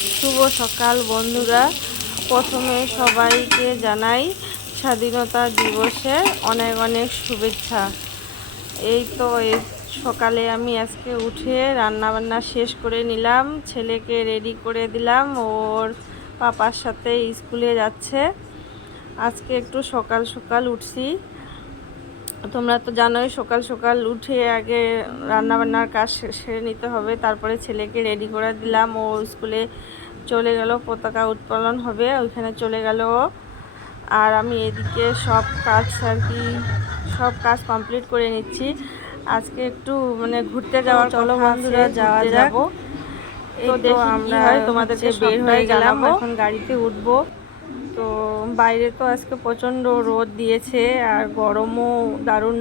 শুভ সকাল বন্ধুরা। প্রথমে সবাইকে জানাই স্বাধীনতা দিবসে অনেক অনেক শুভেচ্ছা। এই তো এই সকালে আমি আজকে উঠে রান্না বান্না শেষ করে নিলাম, ছেলেকে রেডি করে দিলাম, ওর পাপার সাথে স্কুলে যাচ্ছে। আজকে একটু সকাল সকাল উঠছি। তোমরা তো জানোই সকাল সকাল উঠে আগে রান্না বান্নার কাজ সেরে নিতে হবে তারপরে ছেলেকে রেডি করে দিলাম ও স্কুলে চলে গেল পতাকা উত্তোলন হবে ওইখানে চলে গেল আর আমি এদিকে সব কাজ আর কি সব কাজ কমপ্লিট করে নিচ্ছি। আজকে একটু মানে ঘুরতে যাওয়ার চলো বন্ধুরা যাওয়া যাব। তো দেখি আমরা তোমাদেরকে বের হয়ে গেলাম এখন গাড়িতে উঠবো। তো বাইরে তো আজকে প্রচণ্ড রোদ দিয়েছে আর গরমও দারুণ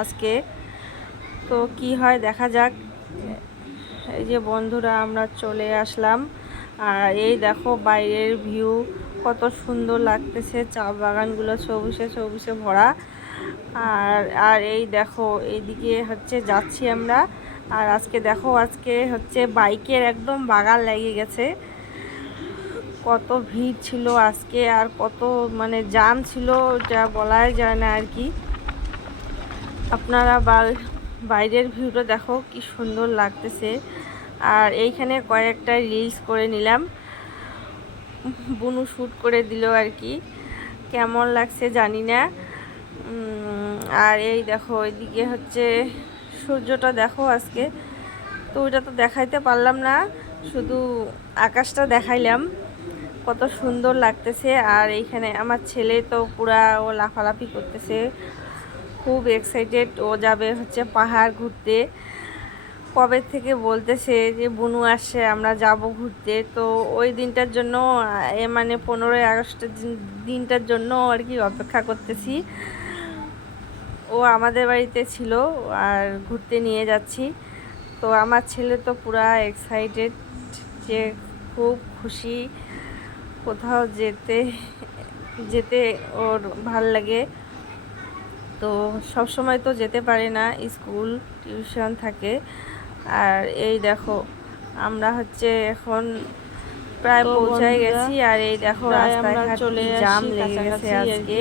আজকে। তো কি হয় দেখা যাক। এই যে বন্ধুরা, আমরা চলে আসলাম। আর এই দেখো বাইরের ভিউ, কত সুন্দর লাগতেছে। চা বাগানগুলো সবুজে সবুজে ভরা। আর আর এই দেখো, এইদিকে হচ্ছে যাচ্ছি আমরা। আর আজকে দেখো, আজকে হচ্ছে বাইকের একদম বাগান লেগে গেছে। কত ভিড় ছিল আজকে আর কত মানে জাম ছিল যা বলাই যায় না আর কি। আপনারা বাইরের ভিউটা দেখো কি সুন্দর লাগতেছে। আর এইখানে কয়েকটা রিলস করে নিলাম। বুনু শ্যুট করে দিল আর কি। কেমন লাগছে জানি না। আর এই দেখো, এদিকে হচ্ছে সূর্যটা দেখো আজকে। তো ওইটা তো দেখাইতে পারলাম না। শুধু আকাশটা দেখাইলাম। কত সুন্দর লাগতেছে। আর এইখানে আমার ছেলে তো পুরা ও লাফালাফি করতেছে। খুব এক্সাইটেড ও যাবে হচ্ছে পাহাড় ঘুরতে। কবে থেকে বলতেছে যে, বুনু আসছে, আমরা যাব ঘুরতে। তো ওই দিনটার জন্য, এ মানে পনেরোই আগস্টের দিন- দিনটার জন্য আর কি অপেক্ষা করতেছি। ও আমাদের বাড়িতে ছিল, আর ঘুরতে নিয়ে যাচ্ছি। তো আমার ছেলে তো পুরা এক্সাইটেড যে খুব খুশি। কোথাও যেতে যেতে ওর ভালো লাগে। তো সব সময় তো যেতে পারে না স্কুল টিউশন থাকে। আর এই দেখো আমরা হচ্ছে এখন প্রায় পৌঁছায় গেছি আর এই দেখো রাস্তায় চলে জাম লেগে গেছে আজকে।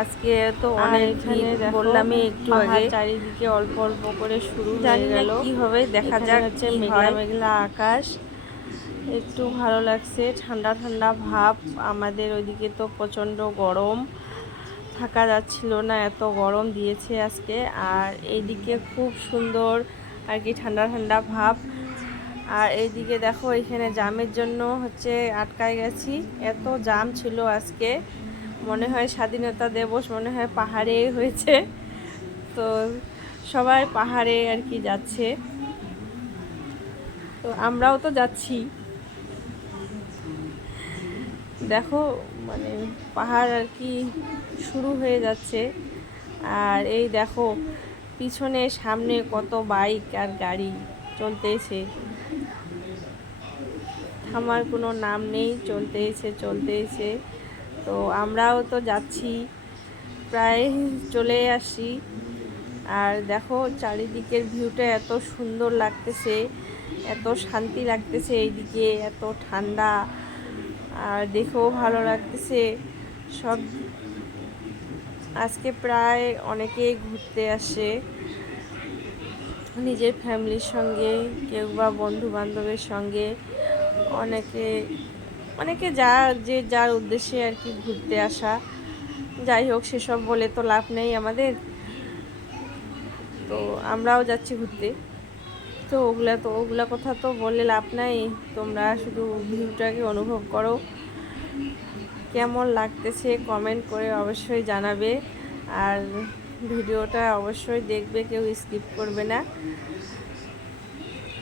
আজকে তো অনেক বললামই একটু আগে। চারিদিকে অল্প অল্প করে শুরু হয়ে জানি না গেল। কি হবে দেখা এখানে যাক হচ্ছে কি মেঘলা মেঘলা আকাশ। একটু ভালো লাগছে, ঠান্ডা ঠান্ডা ভাব। আমাদের ওইদিকে তো প্রচণ্ড গরম। থাকা যাচ্ছিল না, এত গরম দিয়েছে আজকে। আর এইদিকে খুব সুন্দর আর কি ঠান্ডা ঠান্ডা ভাব। আর এইদিকে দেখো, এখানে জামের জন্য হচ্ছে আটকায় গেছি। এত জাম ছিল আজকে। মনে হয় স্বাধীনতা দিবস, মনে হয় পাহাড়ে হয়েছে। তো সবাই পাহাড়ে আর কি যাচ্ছে। তো আমরাও তো যাচ্ছি। দেখো মানে পাহাড় আর কি শুরু হয়ে যাচ্ছে। আর এই দেখো, পিছনে, সামনে কত বাইক আর গাড়ি চলতেছে। থামার কোনো নাম নেই, চলতেছে চলতেছে। তো আমরাও তো যাচ্ছি, প্রায় চলে আসি আর দেখো, চারিদিকের ভিউটা এত সুন্দর লাগতেছে, এত শান্তি লাগতেছে এইদিকে, এত ঠান্ডা। আর দেখেও ভালো লাগতেছে। সব আজকে প্রায় অনেকেই ঘুরতে আসে। নিজের ফ্যামিলির সঙ্গে, কেউ বা বন্ধু বান্ধবের সঙ্গে। অনেকে অনেকে যা, যে যার উদ্দেশ্যে আর কি ঘুরতে আসা। যাই হোক, সেসব বলে তো লাভ নেই আমাদের। তো আমরাও যাচ্ছি ঘুরতে। তো ওগুলা তো ওগুলা কথা তো বলে লাভ নাই। তোমরা শুধু ভিউটাকে অনুভব করো। কেমন লাগতেছে কমেন্ট করে অবশ্যই জানাবে। আর ভিডিওটা অবশ্যই দেখবে কেউ স্কিপ করবে না।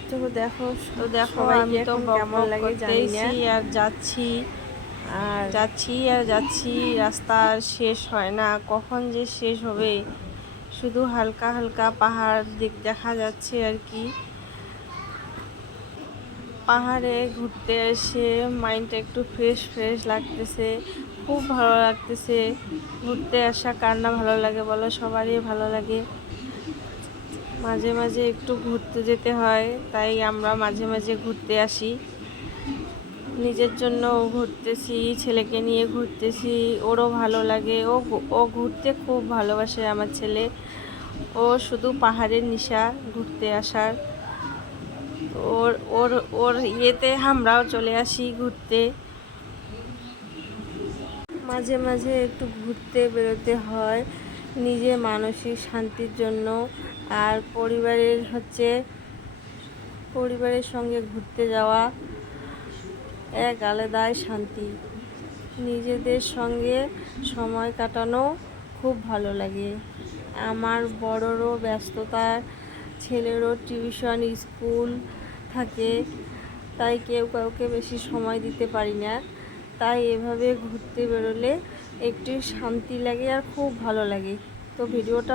তো দেখো তো দেখো আমি তো কেমন লাগে জানি না। আর যাচ্ছি। আর যাচ্ছি আর যাচ্ছি রাস্তা আর শেষ হয় না। কখন যে শেষ হবে? শুধু হালকা হালকা পাহাড় দিক দেখা যাচ্ছে আর কি। পাহাড়ে ঘুরতে এসে মাইন্ডটা একটু ফ্রেশ ফ্রেশ লাগতেছে। খুব ভালো লাগতেছে। ঘুরতে আসা কার না ভালো লাগে বলো? সবারই ভালো লাগে। মাঝে মাঝে একটু ঘুরতে যেতে হয়, তাই আমরা মাঝে মাঝে ঘুরতে আসি। নিজের জন্য ঘুরতেছি, ছেলেকে নিয়ে ঘুরতেছি, ওরও ভালো লাগে। ও ও ঘুরতে খুব ভালোবাসে আমার ছেলে। ও শুধু পাহাড়ের নিশা, ঘুরতে আসার। ওর ওর ওর ইয়েতে আমরাও চলে আসি ঘুরতে। মাঝে মাঝে একটু ঘুরতে বেরোতে হয় নিজে মানসিক শান্তির জন্য। আর পরিবারের হচ্ছে, পরিবারের সঙ্গে ঘুরতে যাওয়া এক আলাদাই শান্তি। নিজেদের সঙ্গে সময় কাটানো খুব ভালো লাগে। আমার বড়রও ব্যস্ততা ছেলেরও টিউশন, স্কুল থাকে, তাই কেউ কাউকে বেশি সময় দিতে পারি না। তাই এভাবে ঘুরতে বেরোলে একটু শান্তি লাগে আর খুব ভালো লাগে। তো ভিডিওটা